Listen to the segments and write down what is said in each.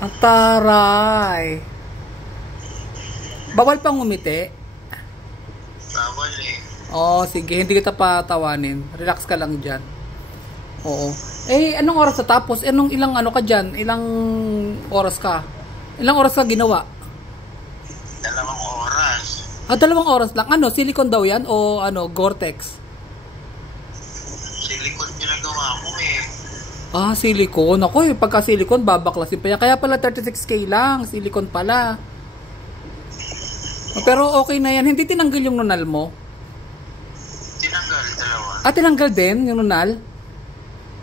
Ang taray. Bawal pang ngumiti. Bawal eh. Oo, sige. Hindi kita patawanin. Relax ka lang dyan. Oo. Eh, anong oras na tapos? Ilang ano ka dyan? Ilang oras ka? Ilang oras ka ginawa? 2 oras. 2 oras lang. Ano, silicone daw yan? O ano, Gore-Tex? Silicone ginagawa ko eh. Ah, silicone. Ako eh, pagka silicone, babaklasin pa yan. Kaya pala 36K lang. Silicone pala. Pero okay na yan. Hindi tinanggal yung nunal mo? Tinanggal, 2. Ah, tinanggal din yung nunal?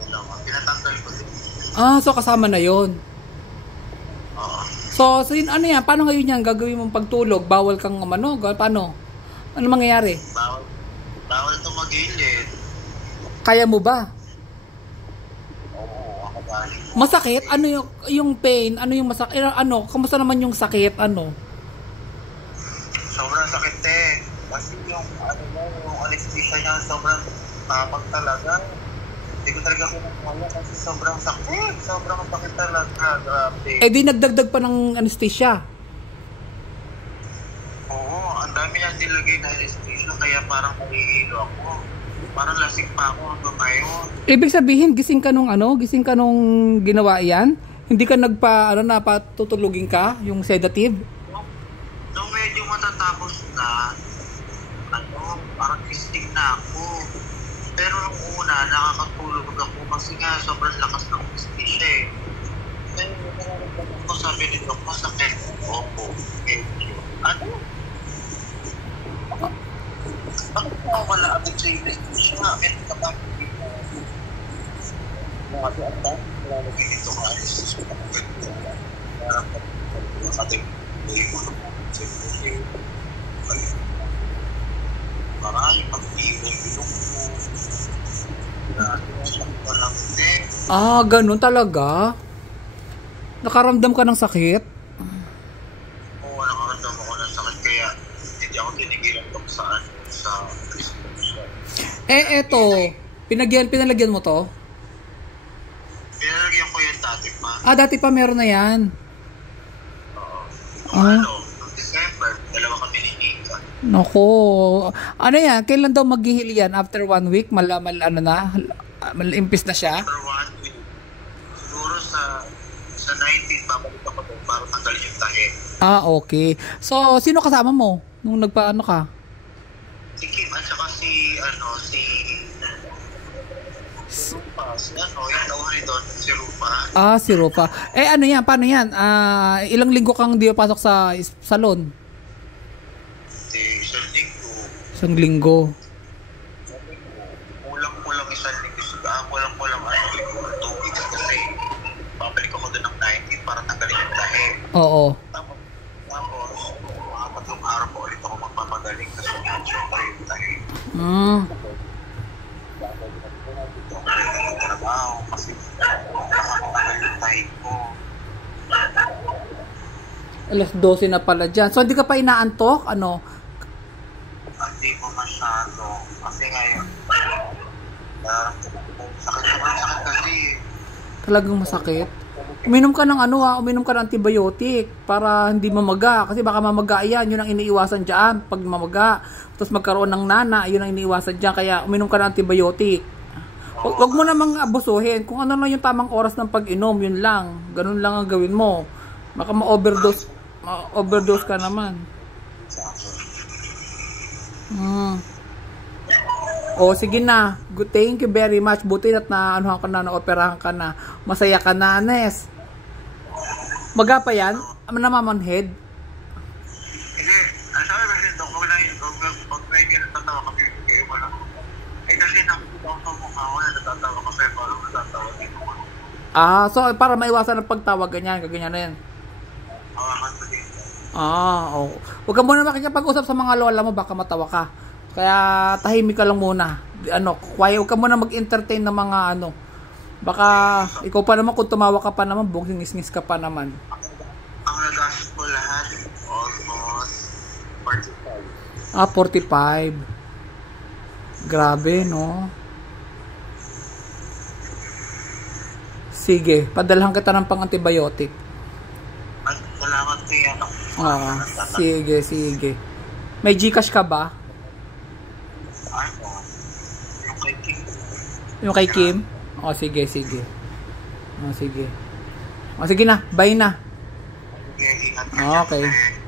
2. Pinatanggal ko din. Ah, so kasama na yon. Oo. So, ano yan? Paano ngayon yan? Gagawin mong pagtulog? Bawal kang umano? Paano? Ano mangyayari? Bawal tumagilid. Kaya mo ba? Oo, ako balik. Masakit? Ano yung pain? Ano yung masakit? Ano? Kamusta naman yung sakit? Ano? Sobrang sakit eh. Kasi yung anesthesia niya sobrang tapang talaga. Hindi ko talaga kumukala kasi sobrang sakit. Sobrang sakit talaga. Grabe. Eh di nagdagdag pa ng anesthesia. Oo, ang dami niya nilagay na anesthesia kaya parang nahihilo ako. Parang lasing pa ako hanggang ngayon. Ibig sabihin, gising ka nung ginawa yan? Hindi ka patutulugin ka? Yung sedative? Nung medyo matatapos na, parang gising na ako. Pero nung una, nakakatulog ako kasi nga sobrang lakas ng anesthesia eh. Then, nararamdaman ko, sabi nito, masakit. Opo, medyo. Ano? Bakit ko wala agad sa anesthesia? Meron ka ba? Kasi ang dami, nilalagay dito ka anesthesia. Nararamdaman ko, kasi may ulo mo. Maraming pag-iwag yung Ah, ganun talaga? Nakaramdam ka ng sakit? Oo, nakaramdam ako ng sakit kaya hindi ako tinigilan sa prescription. Eh, eto. Pinalagyan mo to? Pinalagyan ko yan dati pa. Ah, dati pa meron na yan. Oo. Ah. Noong December, 2 kami ni Nika. Nako. Ano yan? Kailan daw maghihil yan? After 1 week? Malimpis na siya? After 1 week, siguro sa 19, babalik ako doon para tanggalin yung tahi. Ah, okay. So, sino kasama mo? Nung nagpaano ka? Si Kim at saka si Rupa. Yung tauhan doon, si Rupa. Ah, si Rupa. Eh, ano yan? Paano yan? Ilang linggo kang di pasok sa salon? Isang linggo. Isang linggo. Kulang isang linggo. Kulang 2 weeks kasi babalik ako doon ng 19 para tanggalin yung tahi. Oo. Tapos, mga 3 araw pa ulit ako magpapagaling kasi nga syempre yung tahi. Trabaho kasi nakakatagal yung tahi ko. Alas 12 na pala dyan. So, hindi ka pa inaantok? Ano? Hindi ko masyado. Kasi ngayon, sobrang sakit kasi. Talagang masakit? Uminom ka ng uminom ka ng antibiotic para hindi mamaga. Kasi baka mamaga yan. Yun ang iniiwasan dyan. Pag mamaga, tapos magkaroon ng nana, yun ang iniiwasan dyan. Kaya uminom ka ng antibiotic. Huwag mo namang abusuhin. Kung ano na yung tamang oras ng pag-inom, yun lang. Ganun lang ang gawin mo. Baka ma-overdose ka naman. O, sige na. Good, thank you very much. Buti na't na-operahan ka na. Masaya ka na, Nes. Maga pa yan? Namamanhead? Hindi. Sabi ba siya, pag may ginatatawa kami, kayo mo lang. Kasi nakikita ko sa mukha ko na natatawa kasi parang natatawa din ako. Ah, so para maiwasan ang pagtawag, ganyan na yan. Huwag ka muna makikipag-usap sa mga lola mo, baka matawa ka. Kaya tahimik ka lang muna. Huwag ka muna mag-entertain ng mga baka ikaw pa naman kung tumawa ka pa naman, buging-ngis ka pa naman. Ang nagastos ko lahat, almost 45. Ah, 45. Grabe, no? Sige, padalhan kita ng pang-antibiotic. Ay, salamat kayo. Oo. Sige, sige. May GCash ka ba? Ano? Yung kay King. Yung kay Kim? O, sige, sige. O, sige. O, sige na. Bye na. Sige, ingat ka. Okay. dyan,